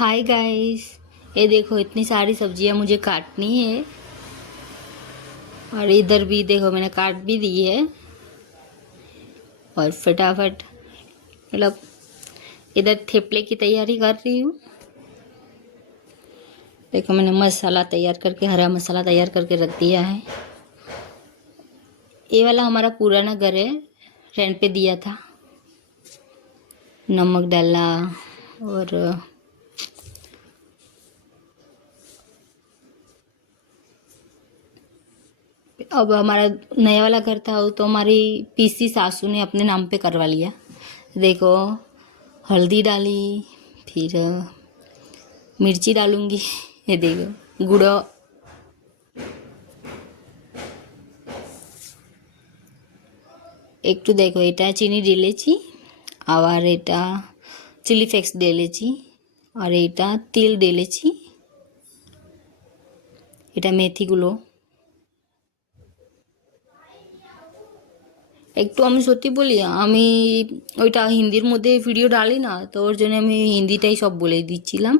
Hi guys. ये देखो इतनी सारी सब्जियां मुझे काटनी है और इधर भी देखो मैंने काट भी दी है और फटाफट मतलब इधर थेपले की तैयारी कर रही हूँ। देखो मैंने मसाला तैयार करके हरा मसाला तैयार करके रख दिया है। ये वाला हमारा पुराना घर है, रेंट पे दिया था। नमक डालना और अब हमारा नया वाला घर था तो हमारी पीसी सासू ने अपने नाम पे करवा लिया। देखो हल्दी डाली, फिर मिर्ची डालूंगी। ये देखो गुड़, একটু দেখো এটা চিনি ঢেলেছি, আবার এটা চিলি ফ্লেক্স ঢেলেছি, আর এটা তিল ঢেলেছি, এটা মেথিগুলো একটু। আমি সত্যি বলি, আমি ওইটা হিন্দির মধ্যে ভিডিও ডালি না, তো ওর জন্য আমি হিন্দিটাই সব বলে দিচ্ছিলাম,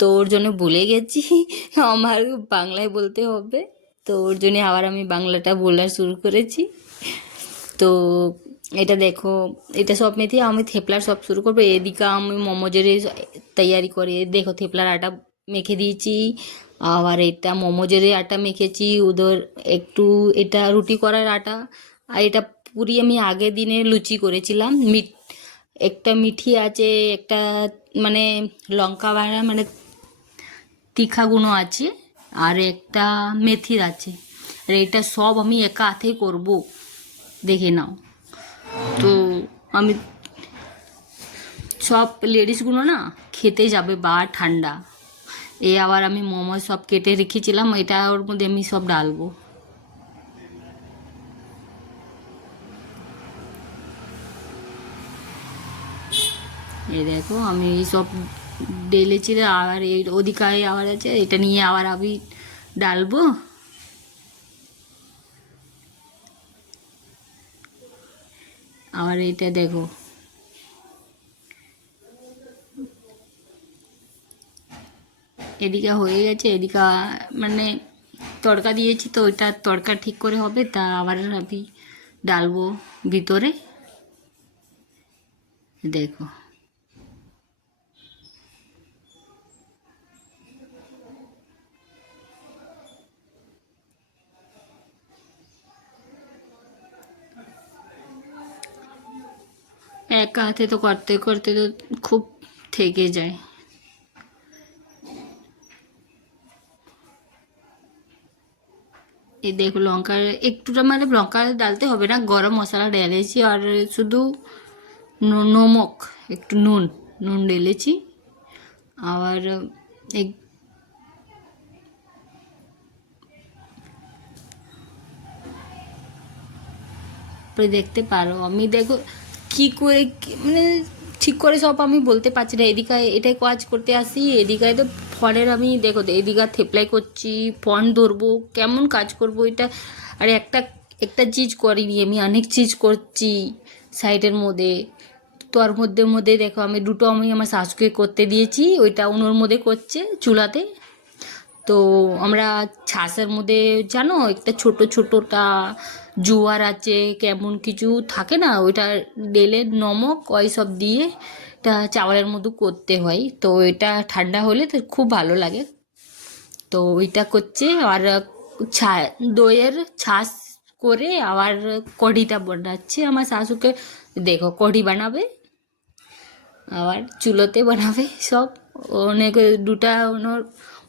তো ওর জন্য ভুলে গেছি। আমার বাংলায় বলতে হবে, তো ওর জন্য আবার আমি বাংলাটা বলা শুরু করেছি। তো এটা দেখো, এটা সব মেথি আমি থেপলার সব শুরু করবো। এদিকে আমি মোমোজের তৈয়ারি করে দেখো থেপলার আটা মেখে দিয়েছি, আবার এটা মোমোজের আটা মেখেছি উধর একটু, এটা রুটি করার আটা। আর এটা পুরি আমি আগের দিনে লুচি করেছিলাম। একটা মিঠি আছে, একটা মানে লঙ্কা বাড়া মানে তীখা গুঁড়ো আছে, আর একটা মেথির আছে। আর এটা সব আমি একা হাতেই করবো, দেখে নাও। তো আমি সব লেডিসগুলো না খেতে যাবে বা ঠান্ডা, আবার আমি মোমো সব কেটে রেখেছিলাম, এটা ওর মধ্যে আমি সব ডালবো। এই দেখো আমি এই সব ঢেলেছি, আর এই ওদিকে আবার আছে, এটা নিয়ে আবার আমি ডালবো। আবার এটা দেখো এদিকে হয়ে গেছে, এদিকে মানে তড়কা দিয়েছি, তো ওইটা তড়কা ঠিক করে হবে, তা আবার আমি ডালবো ভিতরে। দেখো একা হাতে তো করতে করতে তো খুব থেকে যায়। এই দেখো লঙ্কা একটুটা, মানে লঙ্কা ডালতে হবে না, গরম মশলা ঢেলেছি আর শুধু নমক একটু নুন নুন ঢেলেছি। আবার এক দেখতে পারো, আমি দেখো কি করে মানে ঠিক করে সব আমি বলতে পারছি না। এদিকে এটাই কাজ করতে আসি, এদিকে তো ফলের আমি দেখো এদিকে থেপলাই করছি, ফোন ধরবো, কেমন কাজ করব এটা। আর একটা একটা চিজ করিনি, আমি অনেক চিজ করছি সাইডের মধ্যে। তো আর মধ্যে মধ্যে দেখো আমি দুটো আমি আমার শাশুকে করতে দিয়েছি, ওইটা উনুর মধ্যে করছে চুলাতে। তো আমরা ছাসের মধ্যে জানো একটা ছোট ছোটটা জোয়ার আছে কেমন কিছু থাকে না, ওইটা ডেলে নমক ওই সব দিয়ে এটা চাওয়ালের মধ্যে করতে হয়। তো এটা ঠান্ডা হলে তো খুব ভালো লাগে। তো ওইটা করছে আর দইয়ের ছাস করে আবার কড়িটা বানাচ্ছে আমার শাশুকে। দেখো কড়ি বানাবে, আবার চুলোতে বানাবে সব। অনেক দুটা ওনার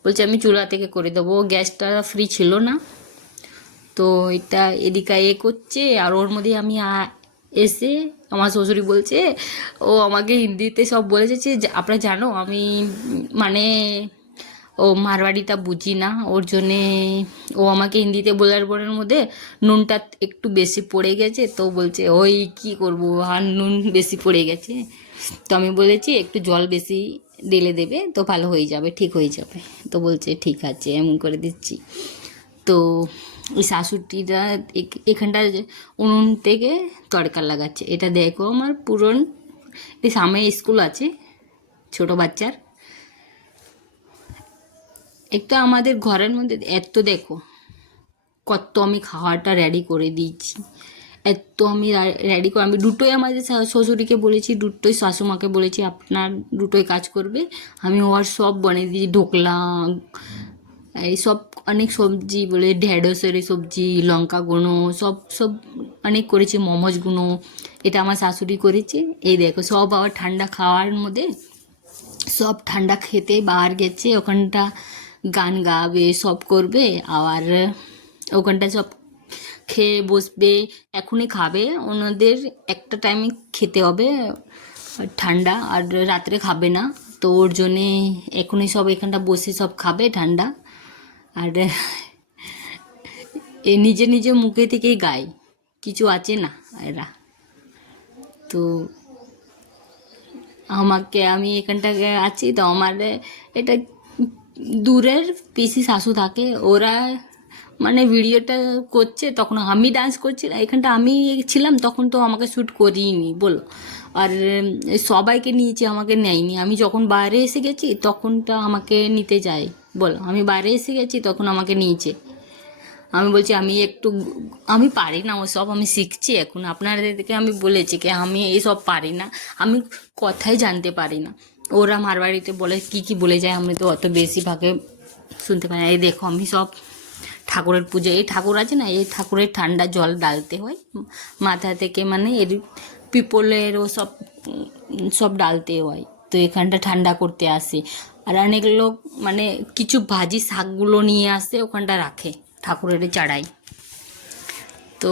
বলছে আমি চুলা থেকে করে দেবো, গ্যাসটা ফ্রি ছিল না। তো এটা এদিকে করছে, আর ওর মধ্যে আমি এসে আমার শ্বশুরি বলছে, ও আমাকে হিন্দিতে সব বলেছে যে আপনারা জানো আমি মানে ও মারবাড়িটা বুঝি না, ওর জন্যে ও আমাকে হিন্দিতে বলার পরের মধ্যে নুনটা একটু বেশি পড়ে গেছে। তো বলছে ওই কি করবো, আর নুন বেশি পড়ে গেছে। তো আমি বলেছি একটু জল বেশি ঢেলে দেবে তো ভালো হয়ে যাবে, ঠিক হয়ে যাবে। তো বলছে ঠিক আছে এমন করে দিচ্ছি। তো ওই শাশুড়িটা এখানটা উনুন থেকে তড়কা লাগাচ্ছে। এটা দেখো আমার পুরন এই সামনে স্কুল আছে ছোট বাচ্চার, একটা আমাদের ঘরের মধ্যে এত দেখো কত আমি খাওয়াটা রেডি করে দিয়েছি, এত আমি রেডি করে, আমি দুটোই আমাদের শ্বশুরকে বলেছি, দুটোই শাশুমাকে বলেছি আপনার দুটোই কাজ করবে, আমি ওর সব বানিয়ে দিয়েছি, ঢোকলা এই সব অনেক সবজি বলে ঢেঁড়সের সবজি, লঙ্কা গুঁড়ো সব সব অনেক করেছি, মোমোজ গুঁড়ো, এটা আমার শাশুড়ি করেছে। এই দেখো সব আবার ঠান্ডা খাওয়ার মধ্যে সব ঠান্ডা খেতে বার গেছে, ওখানটা গান গাবে সব করবে, আর ওখানটা সব খেয়ে বসবে, এখনই খাবে, ওনাদের একটা টাইমে খেতে হবে ঠান্ডা, আর রাত্রে খাবে না, তো ওর জন্যে এখনই সব এখানটা বসে সব খাবে ঠান্ডা। আর এ নিজে নিজে মুখে থেকেই গায়, কিছু আছে না এরা। তো আমাকে আমি এখানটাকে আছি, তো আমার এটা দূরের পিসি শাশু থাকে, ওরা মানে ভিডিওটা করছে, তখন আমি ডান্স করছিলাম, এখানটা আমি ছিলাম, তখন তো আমাকে শ্যুট করিনি বলো। আর সবাইকে নিয়েছে, আমাকে নেয়নি, আমি যখন বাইরে এসে গেছি তখনটা আমাকে নিতে যায়, বলো আমি বাইরে এসে গেছি তখন আমাকে নিয়েছে। আমি বলছি আমি একটু, আমি পারি না ওসব, আমি শিখছি এখন, আপনাদেরকে আমি বলেছি কি আমি এইসব পারি না, আমি কথাই জানতে পারি না। ওরা মারবাড়িতে বলে কি কি বলে যায়, আমি তো অত বেশিরভাগে শুনতে পারি না। এই দেখো আমি সব ঠাকুরের পুজো, এই ঠাকুর আছে না, এই ঠাকুরের ঠান্ডা জল ডালতে হয় মাথা থেকে, মানে এর পিপলের ও সব সব ডালতে হয়, তো এখানটা ঠান্ডা করতে আসে। আর অনেক লোক মানে কিছু ভাজি শাকগুলো নিয়ে আসে, ওখানটা রাখে ঠাকুরের চাড়াই। তো